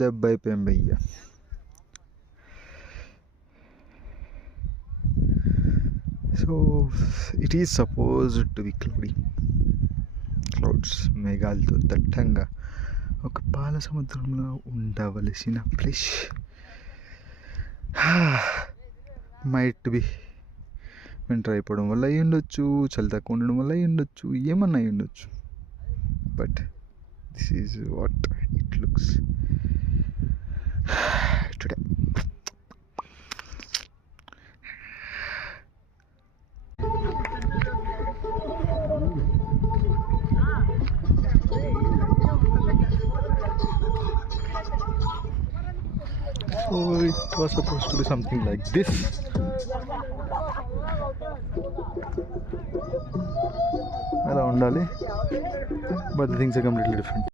దెబ్బ అయిపోయాం భయ్య. So it is supposed to be clouds, మేఘాలతో దట్టంగా ఒక పాల సముద్రంలో ఉండవలసిన ప్లేస్ మైట్ బి వింటర్ అయిపోవడం వల్ల అయ్యి ఉండొచ్చు, చలి తక్కువ ఉండడం వల్ల అయ్యి ఉండొచ్చు, ఏమన్నా అయ్యి ఉండొచ్చు. But this is what it looks today. So it was supposed to be something like this. అలా ఉండాలి, but the things are completely different.